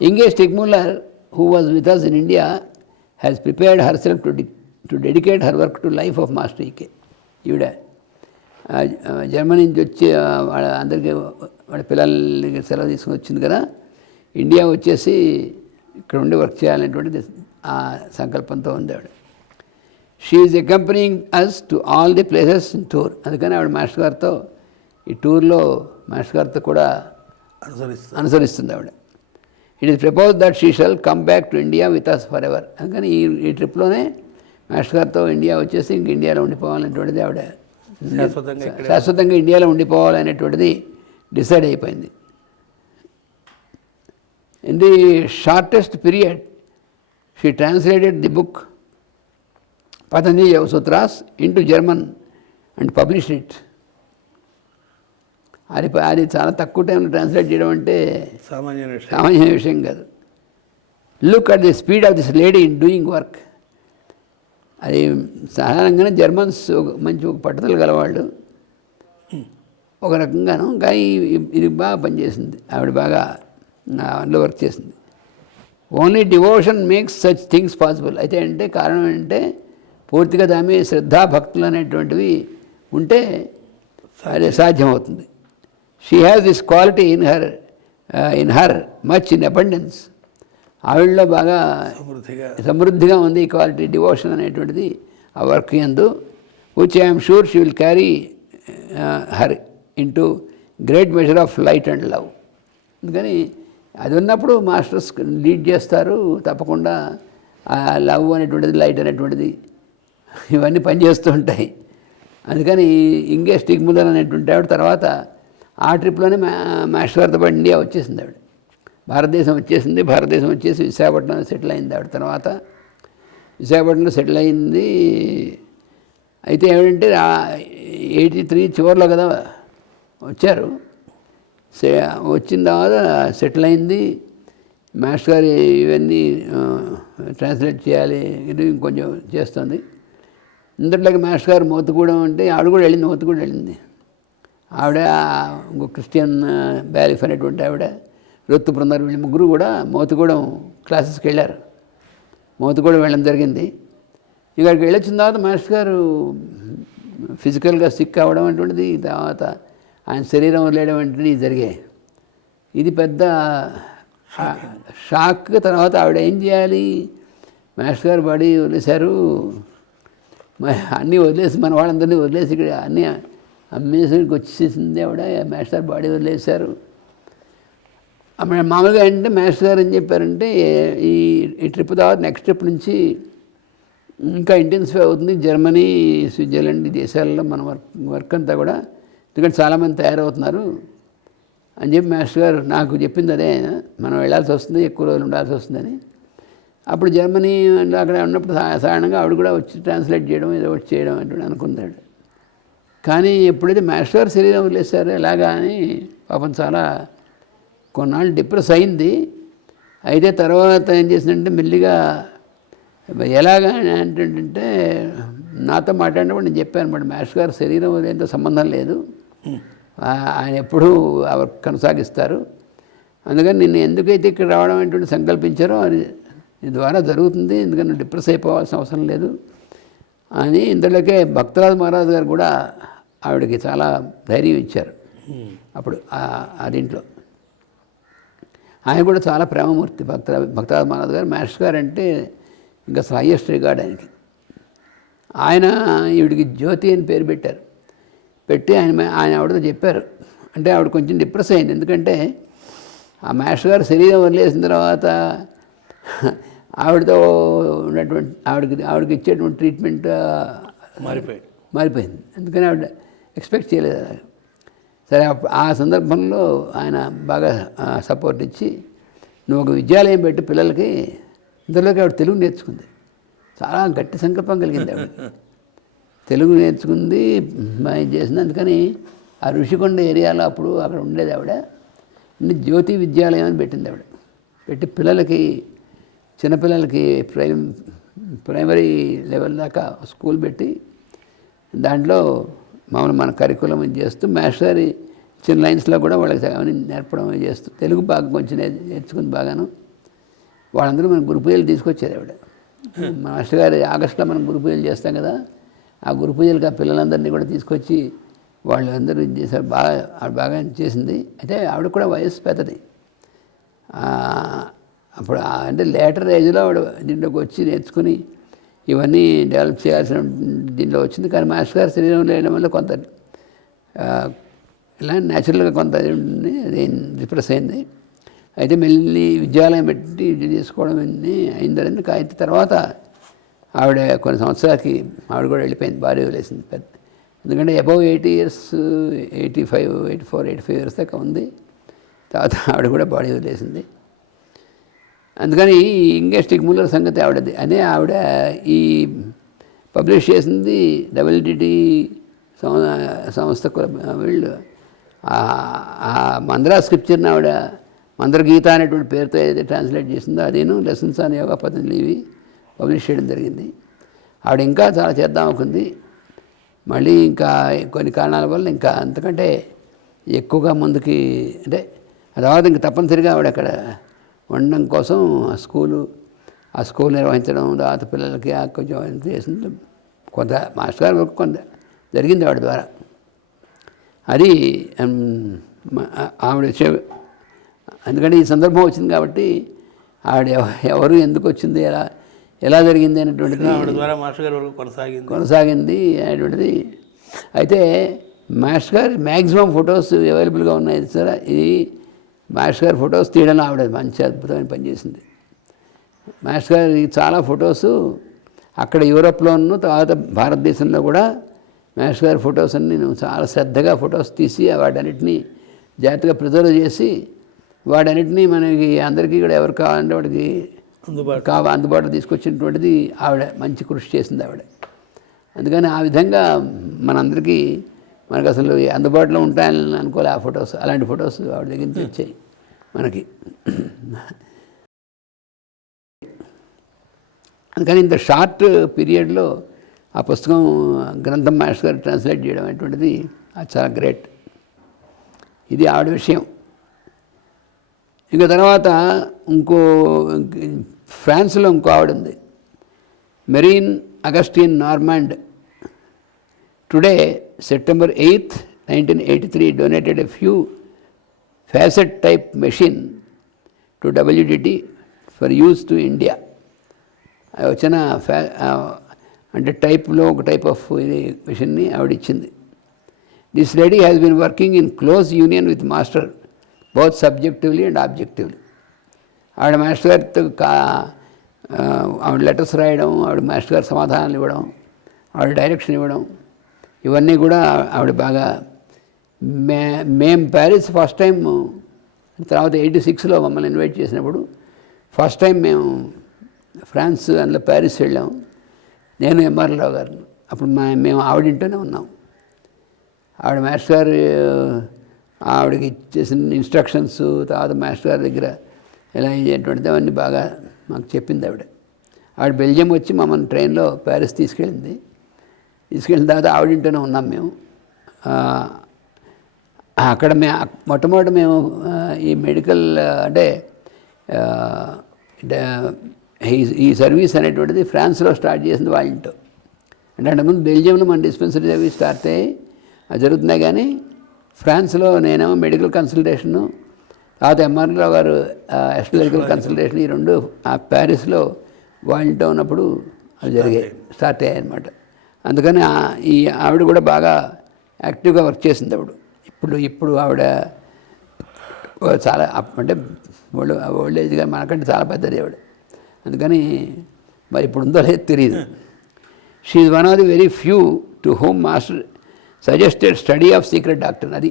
Inge Stigmuller, who was with us in India, has prepared herself to, de- to dedicate her work to life of Master E.K. ఈవిడ Germany నుంచి వచ్చి వాళ్ళ అందరికీ వాళ్ళ పిల్లలకి సెలవు తీసుకుని వచ్చింది కదా. ఇండియా వచ్చేసి ఇక్కడ ఉండి వర్క్ చేయాలనేటువంటిది ఆ సంకల్పంతో ఉంది ఆవిడ. She is accompanying us to all the places in tour అందుకని ఆవిడ మాస్టర్ గారితో ఈ టూర్లో మాస్టర్ గారితో కూడా అనుసరిస్తుంది ఆవిడ. It is propose that she shall come back to India with us forever అందుకని ఈ ఈ ట్రిప్లోనే మాస్టర్ గారితో ఇండియా వచ్చేసి ఇంక ఇండియాలో ఉండిపోవాలనేటువంటిది ఆవిడ శాశ్వతంగా ఇండియాలో ఉండిపోవాలనేటువంటిది డిసైడ్ అయిపోయింది. In the shortest period she translated the book Patanjali Yoga sutras into German and publish it అది అది చాలా తక్కువ టైంలో ట్రాన్స్లేట్ చేయడం అంటే సామాన్య విషయం. సామాన్య విషయం కాదు. Look at the speed of this lady in doing work అది సాధారణంగానే జర్మన్స్ మంచి ఒక పట్టుదల గలవాళ్ళు. ఒక రకంగాను కానీ ఇది బాగా పనిచేసింది. ఆవిడ బాగా నా అందులో వర్క్ చేసింది. Only devotion makes such things possible అయితే అంటే కారణం ఏంటంటే పూర్తిగా దాని మీద శ్రద్ధా భక్తులు అనేటువంటివి ఉంటే అది సాధ్యమవుతుంది. She has this quality in her in her much in abundance ఆవిడలో బాగా సమృద్ధిగా. సమృద్ధిగా ఉంది ఈ క్వాలిటీ డివోషన్ అనేటువంటిది ఆ వర్క్ ఎందు which I'm sure she will carry her into great measure of light and love అందుకని అది ఉన్నప్పుడు మాస్టర్స్ లీడ్ చేస్తారు తప్పకుండా లవ్ అనేటువంటిది లైట్ అనేటువంటిది ఇవన్నీ పనిచేస్తూ ఉంటాయి. అందుకని ఇంగే స్టిగ్ములర్ అనేటువంటి ఆవిడ తర్వాత ఆ ట్రిప్లోనే మా మాస్టర్ గారితో ఇండియా వచ్చేసింది ఆవిడ. భారతదేశం వచ్చేసింది భారతదేశం వచ్చేసి విశాఖపట్నం సెటిల్ అయింది ఆవిడ తర్వాత. విశాఖపట్నంలో సెటిల్ అయింది. అయితే ఏమిటంటే ఎయిటీ త్రీ చివరిలో కదా వచ్చారు. సే వచ్చిన తర్వాత సెటిల్ అయింది. మాస్టర్ గారు ఇవన్నీ ట్రాన్స్లేట్ చేయాలి ఇది ఇంకొంచెం చేస్తుంది. ఇంతట్లోకి మాస్టర్ గారు మోతుగూడెం అంటే ఆవిడ కూడా వెళ్ళింది మోతుగూడెం వెళ్ళింది. ఆవిడ ఇంకో క్రిస్టియన్ బ్యాలిఫ్ అనేటువంటి ఆవిడ రొత్తు బృందారు వీళ్ళు ముగ్గురు కూడా మోతుగూడెం క్లాసెస్కి వెళ్ళారు. మోతుగూడెం వెళ్ళడం జరిగింది. ఇక్కడికి వెళ్ళొచ్చిన తర్వాత మాస్టర్ గారు ఫిజికల్గా సిక్ అవ్వడం అటువంటిది తర్వాత ఆయన శరీరం వదిలేయడం వంటివి జరిగాయి. ఇది పెద్ద షాక్. తర్వాత ఆవిడ ఏం చేయాలి? మాస్టర్ గారు బాడీ వదిలేశారు. అన్నీ వదిలేసి మన వాళ్ళందరినీ వదిలేసి ఇక్కడ అన్నీ అమ్మేసరికి వచ్చేసింది ఆవిడ మాస్టర్ బాడీ వదిలేశారు? మామూలుగా ఏంటంటే మాస్టర్ గారు ఏం చెప్పారంటే ఈ ఈ ట్రిప్ తర్వాత నెక్స్ట్ ట్రిప్ నుంచి ఇంకా ఇంటెన్సిఫై అవుతుంది. జర్మనీ స్విట్జర్లాండ్ దేశాలలో దేశాల్లో మన వర్క్ వర్క్ అంతా కూడా. ఎందుకంటే చాలామంది తయారవుతున్నారు. అని చెప్పి మాస్టర్ గారు నాకు చెప్పింది అదే ఆయన. మనం వెళ్ళాల్సి వస్తుంది ఎక్కువ రోజులు ఉండాల్సి వస్తుందని. అప్పుడు జర్మనీ అక్కడ ఉన్నప్పుడు సాధారణంగా ఆవిడ కూడా వచ్చి ట్రాన్స్లేట్ చేయడం ఏదో ఒకటి చేయడం అంటే అనుకున్నాడు కానీ ఎప్పుడైతే మాస్టర్ గారు శరీరం వదిలేశారో ఎలాగా అని పాపం చాలా కొన్నాళ్ళు డిప్రెస్ అయింది. అయితే తర్వాత ఏం చేసిందంటే మెల్లిగా ఎలాగా అంటే నాతో మాట్లాడినప్పుడు నేను చెప్పాను అనమాట మాస్టర్ గారు శరీరం వదిలేంత సంబంధం లేదు. ఆయన ఎప్పుడూ ఆ కొనసాగిస్తారు. అందుకని నిన్ను ఎందుకైతే ఇక్కడ రావడం ఏంటంటే సంకల్పించారో అది నీ ద్వారా జరుగుతుంది. ఎందుకని డిప్రెస్ అయిపోవాల్సిన అవసరం లేదు. అని ఇందులోకే భక్తరాజు మహారాజు గారు కూడా ఆవిడకి చాలా ధైర్యం ఇచ్చారు. అప్పుడు ఆ- దీంట్లో. ఆయన కూడా చాలా ప్రేమమూర్తి భక్త భక్తరాజు మహారాజు గారు. మాస్టర్ గారు అంటే ఇంకా హయ్యెస్ట్ రికార్డ్ ఆయనకి. ఆయన ఈవిడికి జ్యోతి అని పేరు పెట్టారు. పెట్టి ఆయన ఆయన ఆవిడతో చెప్పారు. అంటే ఆవిడ కొంచెం డిప్రెస్ అయింది. ఎందుకంటే ఆ మాస్టర్ గారు శరీరం వదిలేసిన తర్వాత ఆవిడతో ఉన్నటువంటి ఆవిడకి ఆవిడకి ఇచ్చేటువంటి ట్రీట్మెంట్ మారిపోయి మారిపోయింది. అందుకని ఆవిడ ఎక్స్పెక్ట్ చేయలేదు సరే ఆ సందర్భంలో ఆయన బాగా సపోర్ట్ ఇచ్చి నువ్వు ఒక విద్యాలయం పెట్టి పిల్లలకి ఇంతలోకి ఆవిడ తెలుగు నేర్చుకుంది. చాలా గట్టి సంకల్పం కలిగింది ఆవిడ. తెలుగు నేర్చుకుంది ఇది చేసింది. అందుకని ఆ ఋషికొండ ఏరియాలో అప్పుడు అక్కడ ఉండేది ఆవిడ. జ్యోతి విద్యాలయం అని పెట్టింది ఆవిడ. పెట్టి పిల్లలకి చిన్నపిల్లలకి ప్రైమ్ ప్రైమరీ లెవెల్ దాకా స్కూల్ పెట్టి దాంట్లో మామూలు మన కరికులం ఇది చేస్తూ మాస్టర్ చిన్న లైన్స్లో కూడా వాళ్ళకి అవన్నీ నేర్పడం చేస్తూ తెలుగు బాగా కొంచెం నేర్చుకుని నేర్చుకుంది బాగాను. వాళ్ళందరూ మన గురు పూజలు తీసుకొచ్చారు ఆవిడ. మా మాస్టర్ గారు ఆగస్టులో మనం గురు పూజలు చేస్తాం కదా ఆ గురు పూజలకు ఆ పిల్లలందరినీ కూడా తీసుకొచ్చి వాళ్ళందరూ ఇది చేశారు బాగా ఆవిడ బాగా చేసింది. అయితే ఆవిడ కూడా వయస్సు పెద్దది. అప్పుడు అంటే లేటర్ ఏజ్లో ఆవిడ దీంట్లోకి వచ్చి నేర్చుకుని ఇవన్నీ డెవలప్ చేయాల్సిన దీనిలో వచ్చింది. కానీ మాస్టర్ గారు శరీరం లేయడం వల్ల కొంత ఇలా న్యాచురల్గా కొంత అది రిప్రెస్ అయింది. అయితే మళ్ళీ విద్యాలయం పెట్టి ఇది చేసుకోవడం అన్నీ అయిందని అయితే తర్వాత ఆవిడ కొన్ని సంవత్సరాలకి ఆవిడ కూడా వెళ్ళిపోయింది. భార్య వదిలేసింది. పెద్ద ఎందుకంటే above eighty years eighty five eighty four eighty five years దాకా ఉంది. తర్వాత ఆవిడ కూడా బాడీ వదిలేసింది. అందుకని ఈ ఇంగస్టిక్ మూలర్ సంగతి ఆవిడది. అనే ఆవిడ ఈ పబ్లిష్ చేసింది డబ్ల్యూటీటీ సంస్థ వీళ్ళు. ఆ- మంద్రా స్క్రిప్చర్ని ఆవిడ మంద్రగీత అనేటువంటి పేరుతో ఏదైతే ట్రాన్స్లేట్ చేసిందో అదేను లెసన్స్ ఆన్ యోగా పద్ధతులు ఇవి పబ్లిష్ చేయడం జరిగింది. ఆవిడ ఇంకా చాలా చేద్దాం అనుకుంది. మళ్ళీ ఇంకా కొన్ని కారణాల వల్ల ఇంకా అంతకంటే ఎక్కువగా ముందుకి అంటే తర్వాత ఇంక తప్పనిసరిగా ఆవిడ అక్కడ ఉండడం కోసం ఆ స్కూలు ఆ స్కూల్ నిర్వహించడం తర్వాత పిల్లలకి ఆ కొంచెం చేసింది. కొంత మాస్టర్ గారి వరకు కొంత జరిగింది ఆవిడ ద్వారా. అది ఆవిడ వచ్చే అందుకని ఈ సందర్భం వచ్చింది కాబట్టి ఆవిడ ఎవ- ఎవరు ఎందుకు వచ్చింది ఎలా ఎలా జరిగింది అనేటువంటిది ఆవిడ ద్వారా మాస్టర్ గారి కొనసాగింది. కొనసాగింది అనేటువంటిది. అయితే మాస్టర్ గారి మ్యాక్సిమం ఫొటోస్ అవైలబుల్గా ఉన్నాయి. సార్ ఇది మాస్టర్ గారి ఫొటోస్ తీయడంలో ఆవిడ మంచి అద్భుతమైన పని చేసింది. మాస్టర్ గారి చాలా ఫొటోస్ అక్కడ యూరోప్లోను తర్వాత భారతదేశంలో కూడా మాస్టర్ గారి ఫొటోస్ అన్ని నేను చాలా శ్రద్ధగా ఫొటోస్ తీసి వాటన్నిటిని జాగ్రత్తగా ప్రిజర్వ్ చేసి వాటన్నిటిని మనకి అందరికీ కూడా ఎవరు కావాలంటే వాడికి అందుబాటు కావ అందుబాటులో తీసుకొచ్చినటువంటిది ఆవిడ మంచి కృషి చేసింది ఆవిడ. అందుకని ఆ విధంగా మనందరికీ మనకు అసలు అందుబాటులో ఉంటాయని అనుకోలే. ఆ ఫొటోస్ అలాంటి ఫొటోస్ ఆవిడ దగ్గర నుంచి వచ్చాయి మనకి. అందుకని ఇంత షార్ట్ పీరియడ్లో ఆ పుస్తకం గ్రంథం మాస్టర్ గారు ట్రాన్స్లేట్ చేయడం అనేటువంటిది అది చాలా గ్రేట్. ఇది ఆవిడ విషయం. ఇంకా తర్వాత ఇంకో ఫ్రాన్స్లో ఇంకో ఆవిడ ఉంది. Marine Augustin Normand. Today September eighth nineteen eighty three donated a few Facit type machine to WDT for use to India వచ్చిన ఫ్యా అంటే టైప్లో ఒక టైప్ ఆఫ్ ఇది మిషన్ని ఆవిడ ఇచ్చింది. This lady has been working in close union with master both subjectively and objectively ఆవిడ మాస్టర్ గారితో కా ఆవిడ లెటర్స్ రాయడం ఆవిడ మాస్టర్ గారు సమాధానాలు ఇవ్వడం ఆవిడ డైరెక్షన్ ఇవ్వడం ఇవన్నీ కూడా ఆవిడ బాగా మే మేం ప్యారిస్ ఫస్ట్ టైం తర్వాత ఎయిటీ సిక్స్లో మమ్మల్ని ఇన్వైట్ చేసినప్పుడు ఫస్ట్ టైం మేము ఫ్రాన్స్ అందులో ప్యారిస్ వెళ్ళాం. నేను ఎంఆర్ రావు గారు అప్పుడు మా మేము ఆవిడింటూనే ఉన్నాం. ఆవిడ మాస్టర్ గారు ఆవిడకి చేసిన ఇన్స్ట్రక్షన్స్ తర్వాత మాస్టర్ గారి దగ్గర ఎలా అయ్యేటువంటిది అవన్నీ బాగా మాకు చెప్పింది ఆవిడ. ఆవిడ బెల్జియం వచ్చి మమ్మల్ని ట్రైన్లో ప్యారిస్ తీసుకెళ్ళింది. తీసుకెళ్ళిన తర్వాత ఆవిడింటూనే ఉన్నాం మేము. అక్కడ మే మొట్టమొదటి మేము ఈ మెడికల్ అంటే ఈ- సర్వీస్ అనేటువంటిది ఫ్రాన్స్లో స్టార్ట్ చేసింది వాళ్ళతో అంటే అంతకుముందు బెల్జియంలో మన డిస్పెన్సరీ సర్వీస్ స్టార్ట్ అయ్యి అది జరుగుతున్నాయి కానీ ఫ్రాన్స్లో నేనేమో మెడికల్ కన్సల్టేషను తర్వాత M R Rao astrological consultation ఈ రెండు ఆ ప్యారిస్లో వాళ్ళతో ఉన్నప్పుడు అవి జరిగాయి స్టార్ట్ అయ్యాయి అనమాట అందుకని ఈ ఆవిడ కూడా బాగా యాక్టివ్గా వర్క్ చేసింది ఆవిడ. ఇప్పుడు ఇప్పుడు ఆవిడ చాలా అంటే ఓల్డ్ ఓల్డ్ ఏజ్గా మనకంటే చాలా పెద్దది ఆవిడ. అందుకని మరి ఇప్పుడు ఉందో లేదు తెలియదు she is one of the very few to whom master suggested study of secret doctor అది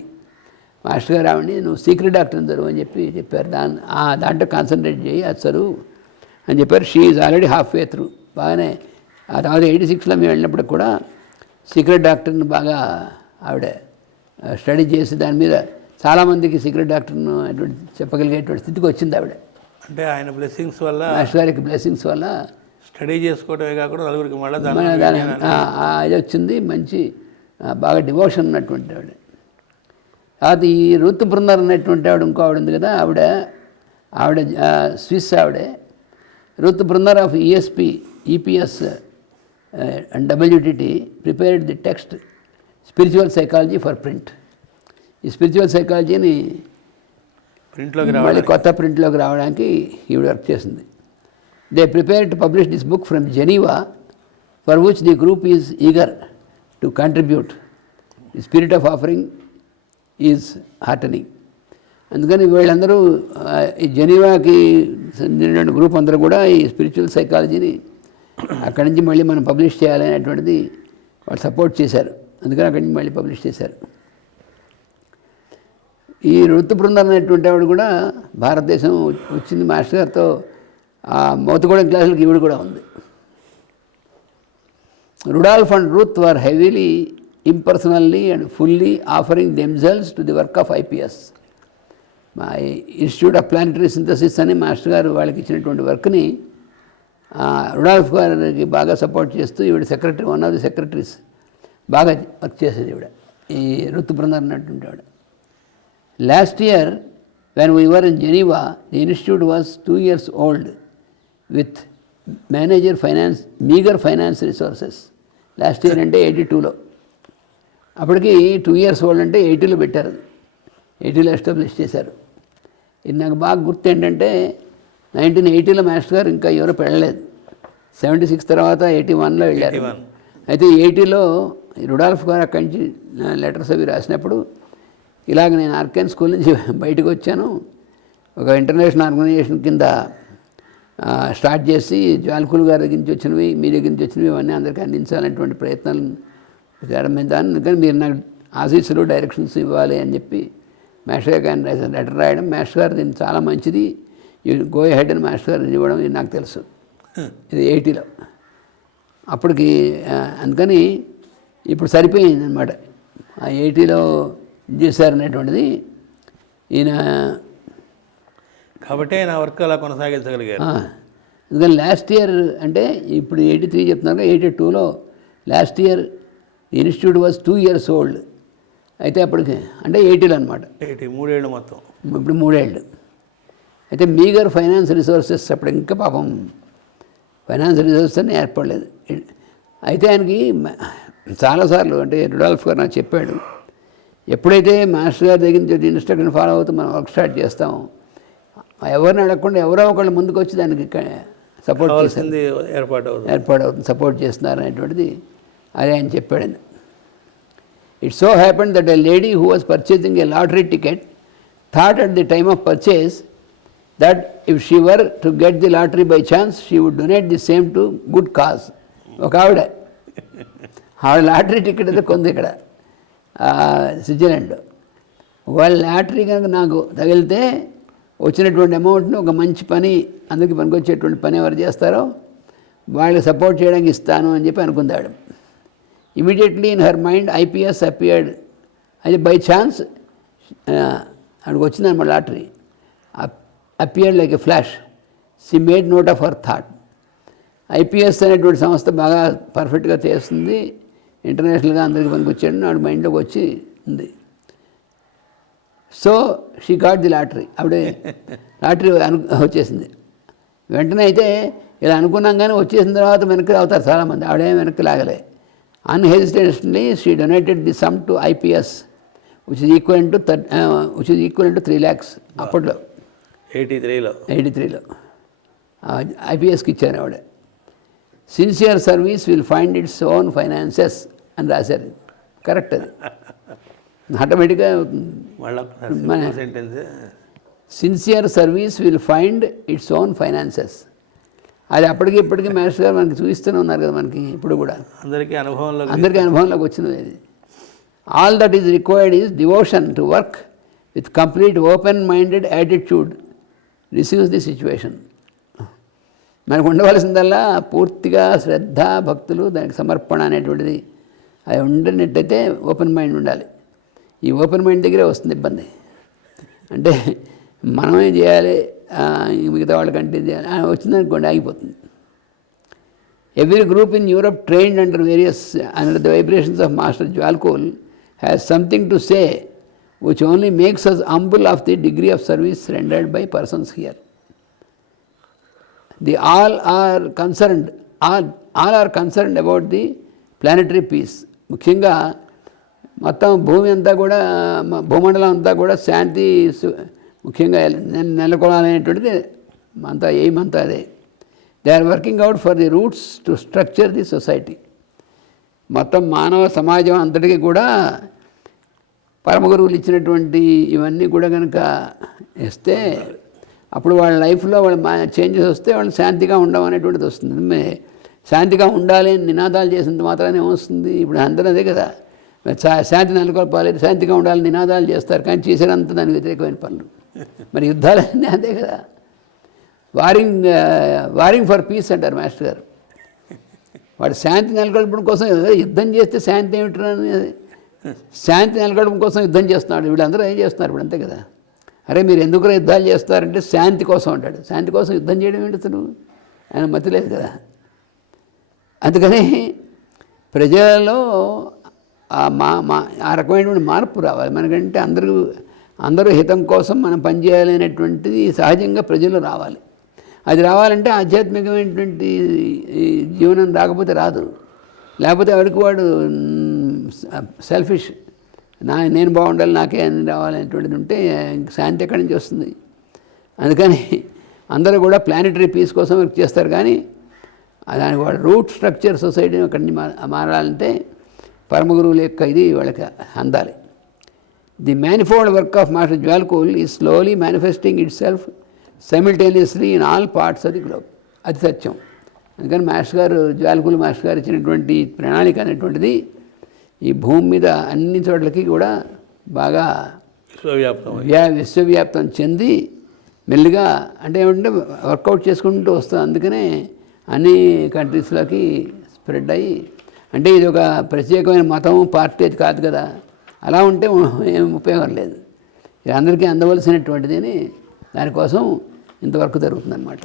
మాస్టర్ గారు ఆవిడని నువ్వు సీక్రెట్ డాక్టర్ చదువు అని చెప్పి చెప్పారు. దాని ఆ దాంట్లో కాన్సన్ట్రేట్ చేయి అది చదువు అని చెప్పారు. She is already half way through బాగానే ఆ తర్వాత ఎయిటీ సిక్స్లో మేము వెళ్ళినప్పుడు కూడా సీక్రెట్ డాక్టర్ని బాగా ఆవిడ స్టడీ చేసి దాని మీద చాలామందికి సీక్రెట్ డాక్టర్ను అటువంటి చెప్పగలిగేటువంటి స్థితికి వచ్చింది ఆవిడ. అంటే ఆయన బ్లెస్సింగ్స్ వల్ల మాస్టర్ గారికి బ్లెస్సింగ్స్ వల్ల స్టడీ చేసుకోవడమే కాకుండా నలుగురికి మళ్ళీ ఇది వచ్చింది మంచి బాగా డివోషన్ ఉన్నటువంటి ఆవిడ. అది ఈ ఋతు బృందర్ అనేటువంటి ఆవిడ ఇంకో ఆవిడ ఉంది కదా ఆవిడ ఆవిడ స్విస్ ఆవిడే. Ritu Brinder of E ESP EPS and WDT prepared the text spiritual psychology for print ఈ స్పిరిచువల్ సైకాలజీని ప్రింట్లోకి మళ్ళీ రావాలి కొత్త ప్రింట్లోకి రావడానికి ఈవిడ వర్క్ చేసింది. They prepare to publish this book from Geneva for which the group is eager to contribute the spirit of offering is heartening అందుకని వీళ్ళందరూ ఆ, ఈ జెనీవాకి చెందిన గ్రూప్ అందరూ కూడా ఈ స్పిరిచువల్ సైకాలజీని అక్కడి నుంచి మళ్ళీ మనం పబ్లిష్ చేయాలనేటువంటిది వాళ్ళు సపోర్ట్ చేశారు. అందుకని అక్కడి నుంచి మళ్ళీ పబ్లిష్ చేశారు. ఈ ఋతు బృందం అనేటువంటి ఆవిడ కూడా భారతదేశం వచ్చింది. మాస్టర్ గారితో ఆ మౌతగూడెం క్లాసులకు ఈవిడ కూడా ఉంది. Rudolf and Ruth were heavily impersonally and fully offering themselves to the work of IPS మా ఇన్స్టిట్యూట్ ఆఫ్ ప్లానిటరీ సింథసిస్ అని మాస్టర్ గారు వాళ్ళకి ఇచ్చినటువంటి వర్క్ని రుడాల్ఫ్ గారికి బాగా సపోర్ట్ చేస్తూ ఈవిడ secretary one of the secretaries బాగా వర్క్ చేసేది ఈవిడ. ఈ ఋతు బృందం అన్నటువంటి ఆవిడ. Last year when we were in Geneva, the institute was two years old with finance finance, meager finance last year అంటే ఎయిటీ టూలో అప్పటికి టూ ఇయర్స్ ఓల్డ్ అంటే ఎయిటీలో పెట్టారు. ఎయిటీలో ఎస్టాబ్లిష్ చేశారు. ఇది నాకు బాగా గుర్తు ఏంటంటే నైన్టీన్ ఎయిటీలో మాస్టర్ గారు ఇంకా యూరోప్ వెళ్ళలేదు సెవెంటీ సిక్స్ తర్వాత ఎయిటీ వన్లో వెళ్ళారు. 81. అయితే ఎయిటీలో రుడాల్ఫ్ గారు అక్కడి నుంచి లెటర్స్ అవి రాసినప్పుడు ఇలాగ నేను ఆర్కెన్ స్కూల్ నుంచి బయటకు వచ్చాను. ఒక ఇంటర్నేషనల్ ఆర్గనైజేషన్ కింద స్టార్ట్ చేసి జాల్కుల్ గారి దగ్గర నుంచి వచ్చినవి మీ దగ్గర నుంచి వచ్చినవి ఇవన్నీ అందరికీ అందించాలనేటువంటి ప్రయత్నాలు ప్రారంభించాను అందుకని మీరు నాకు ఆశీస్సులు డైరెక్షన్స్ ఇవ్వాలి అని చెప్పి మాస్టర్ గారిని రాసిన లెటర్ రాయడం మాస్టర్ గారు దీన్ని చాలా మంచిది. గో హెడ్ అని మాస్టర్ గారు ఇవ్వడం నాకు తెలుసు. ఇది ఎయిటీలో అప్పటికి అందుకని ఇప్పుడు సరిపోయింది అనమాట ఆ ఎయిటీలో చేశారనేటువంటిది ఈయన కాబట్టి ఆయన వర్క్ అలా కొనసాగించగలిగారు. అందుకని లాస్ట్ ఇయర్ అంటే ఇప్పుడు ఎయిటీ త్రీ చెప్తున్నారు ఎయిటీ టూలో last year institute was two years old అయితే అప్పటికి అంటే ఎయిటీలో అనమాట ఎయిటీ మూడేళ్ళు మొత్తం. ఇప్పుడు మూడేళ్ళు. అయితే మీగర్ ఫైనాన్స్ రిసోర్సెస్ అప్పుడు ఇంకా పాపం ఫైనాన్స్ రిసోర్సెస్ అని ఏర్పడలేదు. అయితే ఆయనకి చాలాసార్లు అంటే రుడాల్ఫ్ గారు నాకు చెప్పాడు ఎప్పుడైతే మాస్టర్ గారి దగ్గర నుంచి ఇన్స్ట్రక్షన్ ఫాలో అవుతూ మనం వర్క్ స్టార్ట్ చేస్తాం ఎవరిని అడగకుండా ఎవరో ఒకళ్ళు ముందుకు వచ్చి దానికి సపోర్ట్ కావాల్సింది ఏర్పాటు ఏర్పాటు అవుతుంది సపోర్ట్ చేస్తున్నారు అనేటువంటిది అదే ఆయన చెప్పాడు. It so happen that a lady who was purchasing a lottery ticket thought at the time of purchase that if she were to get the lottery by chance she would donate the same to good cause ఒక ఆవిడ. ఆవిడ lottery ticket అయితే కొంది ఇక్కడ. Switzerland. ఒకవేళ lottery కనుక నాకు తగిలితే వచ్చినటువంటి అమౌంట్ని ఒక మంచి పని అందరికి పనికొచ్చేటువంటి పని ఎవరు చేస్తారో వాళ్ళకి సపోర్ట్ చేయడానికి ఇస్తాను అని చెప్పి అనుకుందాడు immediately in her mind IPS appeared అది బై ఛాన్స్ ఆవిడకి వచ్చిందన్నమాట lottery. Appeared like a flash she made note of her thought IPS అనేటువంటి సంస్థ బాగా పర్ఫెక్ట్గా చేస్తుంది. ఇంటర్నేషనల్గా అందరికి పనికొచ్చాడు. నాడు మైండ్లోకి వచ్చి ఉంది. So she got the lottery ఆవిడ లాటరీ అను వచ్చేసింది. వెంటనే అయితే ఇలా అనుకున్నాం కానీ వచ్చేసిన తర్వాత వెనక్కి అవుతారు చాలామంది. ఆవిడేం వెనక్కి లాగలే. Unhesitatingly she donated the sum to IPS which is equal to థర్ which is equal to three lakhs అప్పట్లో. ఎయిటీ త్రీలో. ఎయిటీ త్రీలో ఐపీఎస్కి ఇచ్చారు ఆవిడ. Sincere service will find its own finances అని రాశారు. కరెక్ట్ అది. ఆటోమేటిక్గా sincere service will find its own finances అది అప్పటికి ఇప్పటికీ మాస్టర్ గారు మనకి చూపిస్తూనే ఉన్నారు కదా మనకి ఇప్పుడు కూడా. అందరికీ అనుభవంలో అందరికీ అనుభవంలోకి వచ్చినది అది. All that is required is devotion to work with complete open minded attitude receives the situation మనకు ఉండవలసిందల్లా పూర్తిగా శ్రద్ధ భక్తులు దానికి సమర్పణ అనేటువంటిది అవి ఉండనట్టయితే ఓపెన్ మైండ్ ఉండాలి. ఈ ఓపెన్ మైండ్ దగ్గరే వస్తుంది ఇబ్బంది. అంటే మనమే చేయాలి? మిగతా వాళ్ళకంటే చేయాలి? ఆ, వచ్చిందనుకోండి ఆగిపోతుంది. Every group in Europe trained under various under the vibrations of master Djwhal Khul has something to say which only makes us humble of the degree of service rendered by persons here the all are concerned all all are concerned about the planetary peace ముఖ్యంగా మొత్తం భూమి అంతా కూడా భూమండలం అంతా కూడా శాంతి సు- ముఖ్యంగా నెలకొనాలనేటువంటిది అంతా ఎయిమ్ అంతా అదే. They are working out for the roots to structure the society మొత్తం మానవ సమాజం అంతటికీ కూడా పరమ గురువులు ఇచ్చినటువంటి ఇవన్నీ కూడా కనుక ఇస్తే అప్పుడు వాళ్ళ లైఫ్లో వాళ్ళ చేంజెస్ వస్తే వాళ్ళు శాంతిగా ఉండమనేటువంటిది వస్తుంది. శాంతిగా ఉండాలి అని నినాదాలు చేసినంత మాత్రానే వస్తుంది ఇప్పుడు అందరూ అదే కదా. శాంతి నెలకొల్పాలి శాంతిగా ఉండాలి నినాదాలు చేస్తారు కానీ చేసేదంత దానికి వ్యతిరేకమైన పనులు. మరి యుద్ధాలన్నీ అదే కదా. వారింగ్ వారింగ్ ఫర్ పీస్ అంటారు మాస్టర్ గారు. వాడు శాంతి నెలకొల్పడం కోసం యుద్ధం చేస్తే శాంతి ఏమిటి అనేది శాంతి నెలకొల్పడం కోసం యుద్ధం చేస్తున్నాడు. వీళ్ళందరూ ఏం చేస్తున్నారు ఇప్పుడు అంతే కదా? అరే మీరు ఎందుకు యుద్ధాలు చేస్తారంటే శాంతి కోసం అంటాడు. శాంతి కోసం యుద్ధం చేయడం ఏంటి అసలు? ఆయన మతి లేదు కదా. అందుకని ప్రజలలో ఆ మా మా ఆ రకమైనటువంటి మార్పు రావాలి. మనకంటే అందరూ అందరూ హితం కోసం మనం పనిచేయాలనేటువంటిది సహజంగా ప్రజలు రావాలి. అది రావాలంటే ఆధ్యాత్మికమైనటువంటి జీవనం రాకపోతే రాదు. లేకపోతే ఎవరికి వాడు సెల్ఫిష్ నా నేను బాగుండాలి నాకే అన్ని రావాలనేటువంటిది ఉంటే శాంతి ఎక్కడి నుంచి వస్తుంది? అందుకని అందరూ కూడా ప్లానెటరీ పీస్ కోసం వర్క్ చేస్తారు కానీ దానికి వాళ్ళ రూట్ స్ట్రక్చర్ సొసైటీ అక్కడి నుంచి మారాలంటే పరమ గురువుల యొక్క ఇది వాళ్ళకి అందాలి. The manifold work of master Djwhal Khul ఈ slowly manifesting itself simultaneously in all parts of the globe అది సత్యం. అందుకని మాస్టర్ గారు జ్వాల్కూల్ మాస్టర్ గారు ఇచ్చినటువంటి ప్రణాళిక అనేటువంటిది ఈ భూమి మీద అన్ని చోట్లకి కూడా బాగా విశ్వవ్యాప్తం వ్యా విశ్వవ్యాప్తం చెంది మెల్లిగా అంటే ఏమంటే వర్కౌట్ చేసుకుంటూ వస్తుంది అందుకనే అన్ని కంట్రీస్లోకి స్ప్రెడ్ అయ్యి అంటే ఇది ఒక ప్రత్యేకమైన మతం పార్టీ అది కాదు కదా. అలా ఉంటే ఏం ఉపయోగం లేదు. ఇది అందరికీ అందవలసినటువంటిది అని దానికోసం ఇంతవరకు జరుగుతుందన్నమాట.